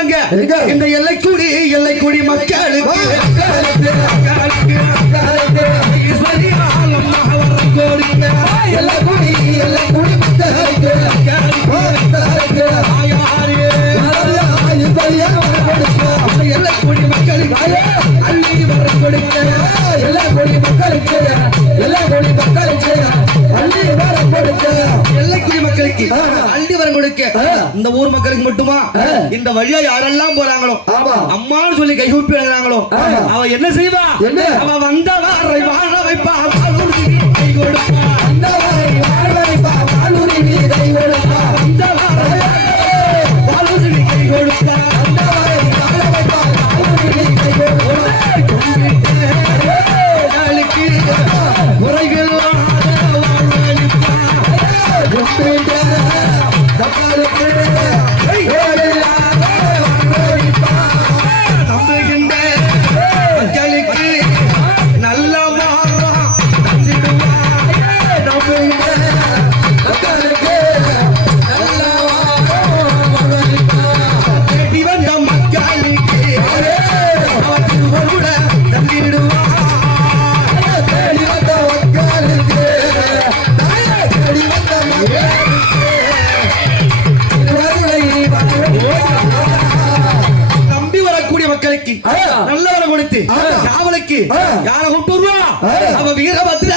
வாங்க. இந்த எல்லைக்குடி எல்லைக்குடி மக்களுக்கு. எல்லைக்குடி எல்லைக்குடி மக்களுக்கு. எல்லைக்குடி மக்களுக்கு. எல்லா கொடி மக்களுக்கு. எல்லா கொடி மக்களுக்கு. அள்ளி வர கொடுக்க மக்களுக்கு அள்ளி வரம் கொடுக்க. இந்த ஊர் மக்களுக்கு மட்டுமா? இந்த வழியா யாரெல்லாம் போறாங்களோ? அம்மான்னு சொல்லி கைகூப்பி எழுதுறாங்களோ? அவ என்ன செய்வா? என்ன? அவ வந்தவா? வாழ வைப்பா? கை கொடுப்பா. வேலைக்கு நல்லவரை கொடுத்து காவலுக்கு யாரை கூப்பிட்டு வருவா? அவ வீரபத்ர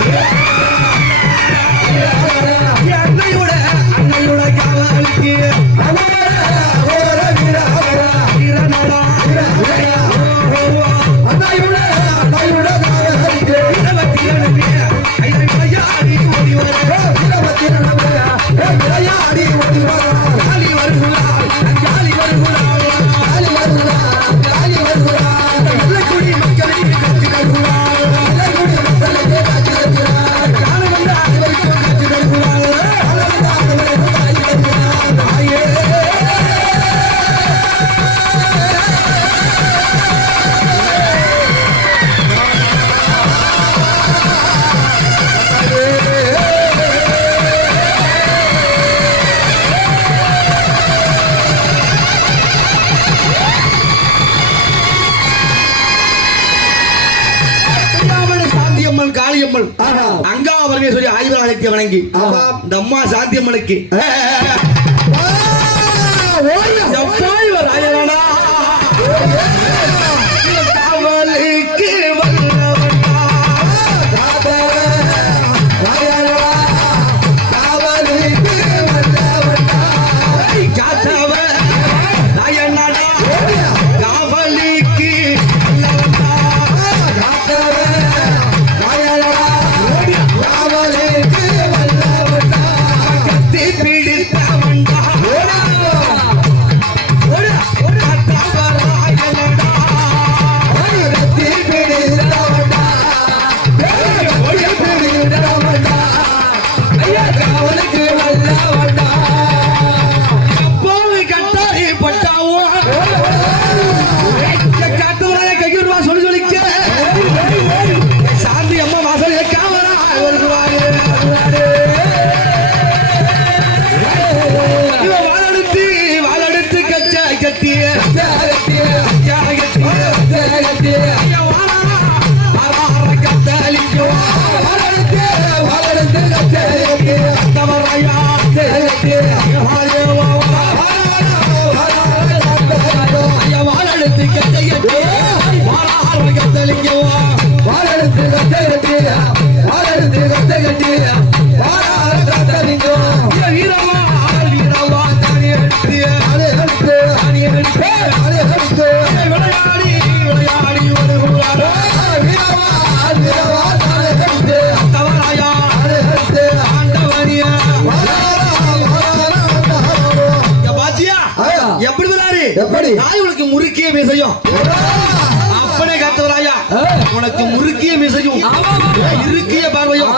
Yeah! அங்கா அவர்களை ஆய்வாளருக்கு வணங்கி. இந்த அம்மா சாத்தியம்மனுக்கு ஓய்யா ஓய்யா எப்படி? விளாரு எப்படி நாய் உனக்கு முறுக்கிய மீசையும் அப்படியே காத்தவராயா உனக்கு முறுக்கிய மீசையும் இருக்கிய பார்வையும்.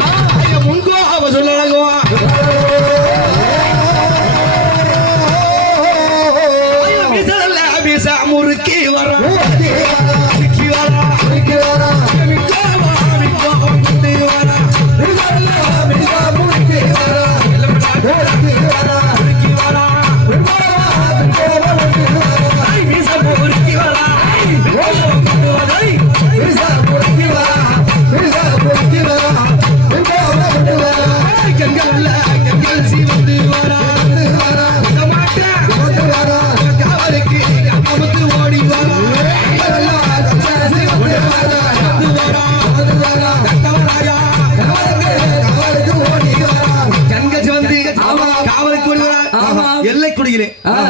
ஆமா.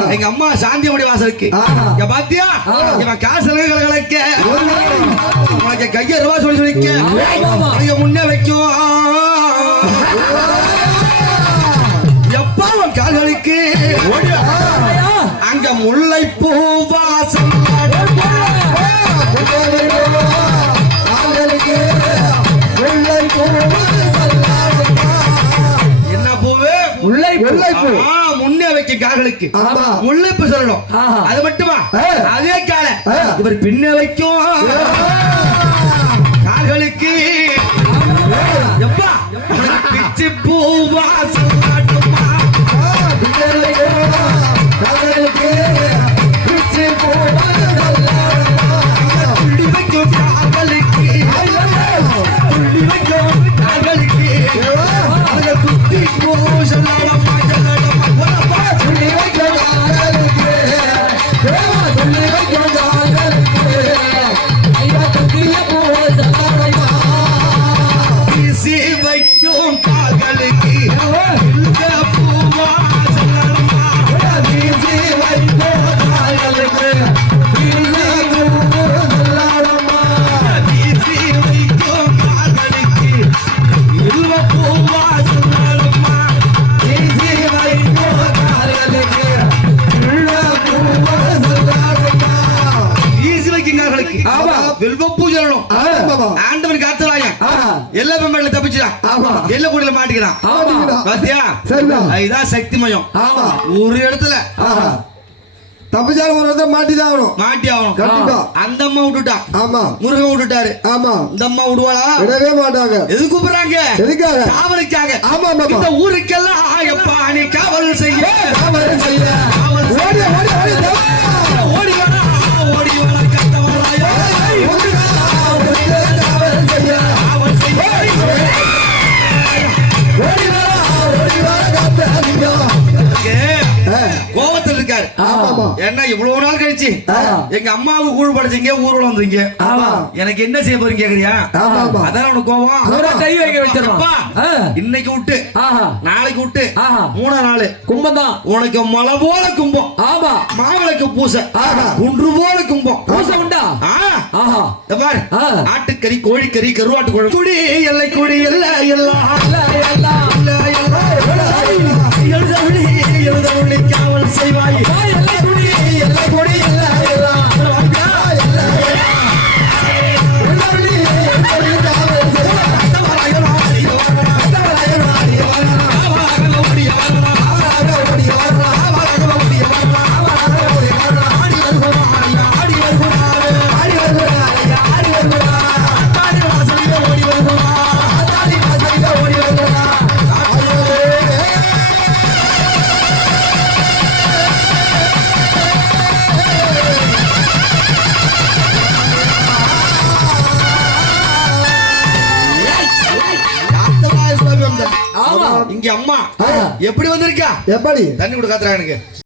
எங்க அம்மா சாந்தியமுடைய வாசலுக்கு. பாத்தியா. இவன் காசு கலக்க உனக்கு கைய ரூபா சொல்லி சொல்லிக்க முன்னே வைக்கும் கால்களுக்கு. அங்க முல்லை பூ வாசம் என்ன பூவு முல்லைப்பூ. ஆ, முன்னே வைக்க கால்களுக்கு. ஆமா. முல்லைப்பூ சொல்லணும். அது மட்டுமா. அதே கால. இவர் பின்ன வைக்கும். கால்களுக்கு. எப்பா? உனக்கு பிச்சு வீசி வைக்கும் கால்களுக்கு இந்த பூ வாசம் வீசி வைக்கும் கால்களுக்கு இல்வ பூ வாசம் வீசி வைக்கும் கால்களுக்கு ஆமா. வில்வ பூ சொல்லணும் ஆண்டவன் காத்தலாயா எல்லா பெண்மணில தப்பிச்சுட்டான் ஆமா. எல்ல கூடல மாட்டிக்கிறான்? பாத்தியா? சரிதான். இதுதான் சக்திமயம். ஆமா. ஒரு இடத்துல. தப்பிச்சாலும் ஒரு இடத்துல மாட்டிதான் ஆகணும். மாட்டி ஆகணும். கண்டிப்பா. அந்த அம்மா விட்டுட்டா. ஆமா. முருகன் விட்டுட்டாரு. ஆமா. இந்த அம்மா விடுவாளா? விடவே மாட்டாங்க. எது கூப்பிடுறாங்க? எதுக்காக? காவலுக்காக. ஆமா, ஆமா. இந்த ஊருக்கெல்லாம் எப்பா நீ காவல் செய்ய. காவல் செய்ய. ஆ. எங்க அம்மாவுக்கு கூழ் படைச்சீங்க ஊர்வலம் வந்தீங்க. எனக்கு என்ன செய்ய போறீங்க கேக்குறியா. அதான் உனக்கு கோவம் கை வைக்க ஆ. இன்னைக்கு விட்டு நாளைக்கு விட்டு. மூணா நாள். கும்பம் உனக்கு மலை போல கும்பம். ஆமா. மாவிளக்கு பூசை. குன்று போல கும்பம். பூசை உண்டா? பாரு. ஆட்டுக்கறி கோழிக்கறி கருவாட்டு குழம்பு. குடி எல்லை குடி எல்லை எல்லாம் எல்லாம் எல்லாம் எல்லை, எல்லாம். எழுதவிழி எழுதவிழி காவல் செய்வாய். எப்படி வந்திருக்கா எப்படி? தண்ணி கொடு காத்துறா எனக்கு.